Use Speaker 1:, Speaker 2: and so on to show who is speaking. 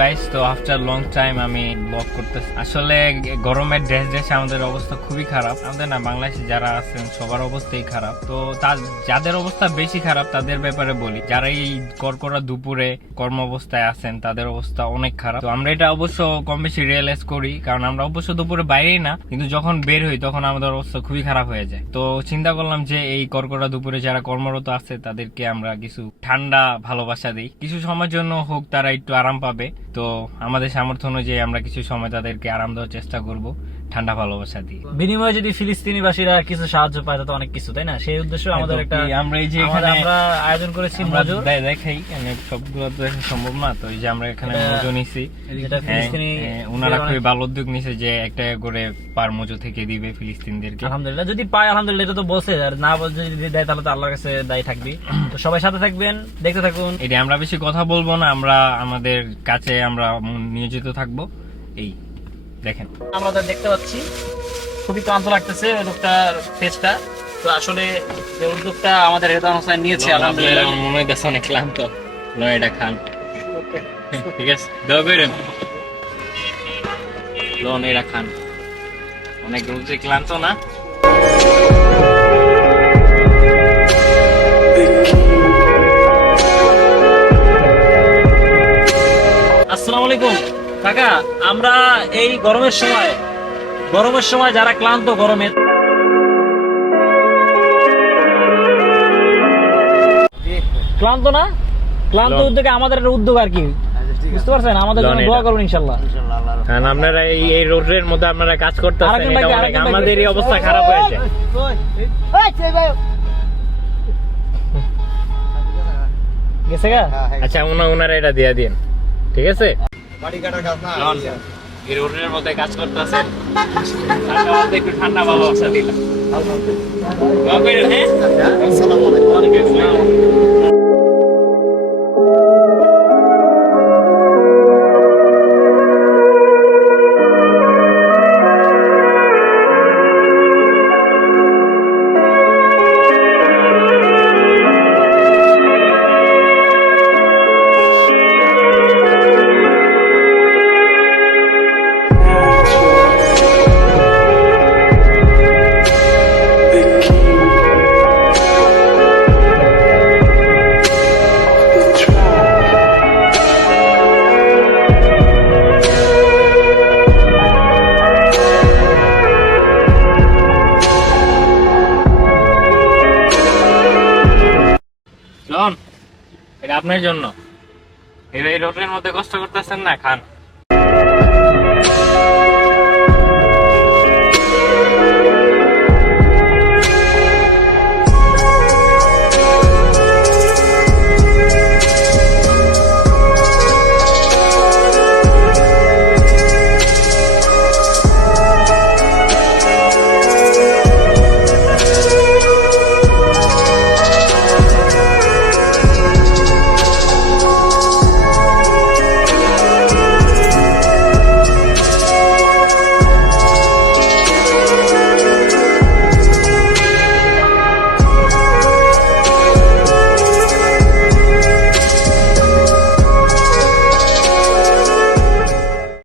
Speaker 1: Guys তো after long time আমি blog করতেছি। আসলে গরমের ড্রেস ড্রেসে আমাদের অবস্থা খুবই খারাপ। আমাদের না, বাংলাদেশে যারা আছেন, সবার অবস্থাই খারাপ। তো তার যাদের অবস্থা বেশি খারাপ, তাদের ব্যাপারে বলি। যারা এই কর্করা দুপুরে কর্ম অবস্থায় আছেন, তাদের অবস্থা অনেক খারাপ। তো আমরা এটা অবশ্য কম বেশি রিয়েলাইজ করি, কারণ আমরা অবশ্য দুপুরে বাইরেই না, কিন্তু যখন বের হই, তখন আমাদের অবস্থা খুবই খারাপ হয়ে যায়। তো চিন্তা করলাম যে, এই কর্করা দুপুরে যারা কর্মরত আছে, তাদেরকে আমরা কিছু ঠান্ডা ভালোবাসা দিই। কিছু সময়ের জন্য হোক, তারা একটু আরাম পাবে। তো আমাদের সামর্থ্য অনুযায়ী আমরা কিছু সময় তাদেরকে আরাম দেওয়ার চেষ্টা করব। ঠান্ডা ভালোবাসা
Speaker 2: বিনিময়ে যদি ফিলিস্তিনিবাসীরা কিছু সাহায্য পায় তাতে অনেক কিছু তাই না? সেই উদ্দেশ্যে আমাদের একটা
Speaker 1: আমরা এই যে এখানে
Speaker 2: আমরা আয়োজন করেছি
Speaker 1: দেখাই মানে সবগুলো তো দেখা সম্ভব না তো এই যে আমরা এখানে নিছি।
Speaker 2: যেটা
Speaker 1: হ্যাঁ,
Speaker 2: ফিলিস্তিনি
Speaker 1: হ্যাঁ, ওনারা খুবই ভালো উদ্যোগ নিছে যে একটা করে পার মজু থেকে দিবে ফিলিস্তিনদেরকে।
Speaker 2: আলহামদুলিল্লাহ যদি পায় আলহামদুলিল্লাহ এটা তো বলছে আর না বল যদি দেয় তাহলে তো আল্লাহর কাছে দায়ী থাকবি। তো সবাই সাথে থাকবেন দেখতে থাকুন।
Speaker 1: এটা আমরা বেশি কথা বলব না আমরা আমাদের কাছে আমরা নিয়োজিত থাকব এই। দেখেন।
Speaker 2: আমরা তো দেখতে পাচ্ছি খুবই ক্লান্ত লাগতেছে ওই লোকটার ফেসটা তো আসলে যে উদ্যোগটা আমাদের রেদান হোসেন নিয়েছে আলহামদুলিল্লাহ।
Speaker 1: মনে হইতেছে অনেক ক্লান্ত। নয় এটা খান। ঠিক আছে দেওয়া করেন লোন খান। অনেক রোজে ক্লান্ত না।
Speaker 2: আসসালামু আলাইকুম। কাকা আমরা এই গরমের সময় গরমের সময় যারা ক্লান্ত গরমে ক্লান্ত না? ক্লান্ত উদ্যোগে আমাদের একটা উদ্যোগ আর কি। বুঝতে পারছেন? আমাদের জন্য দোয়া করুন ইনশাল্লাহ।
Speaker 1: কারণ আপনারা এই এই রোডের মধ্যে আপনারা কাজ অনেক আমাদের এই অবস্থা খারাপ হয়েছে
Speaker 2: গেছে গা?
Speaker 1: আচ্ছা ওনা ওনারা এটা দিয়ে দিন ঠিক আছে? মধ্যে কাজ করতেছেন। ঠান্ডা মধ্যে একটু ঠান্ডা ভালোবাসা দিলাম আসসালাম। এটা আপনার জন্য। এই রোডের মধ্যে কষ্ট করতেছেন না খান।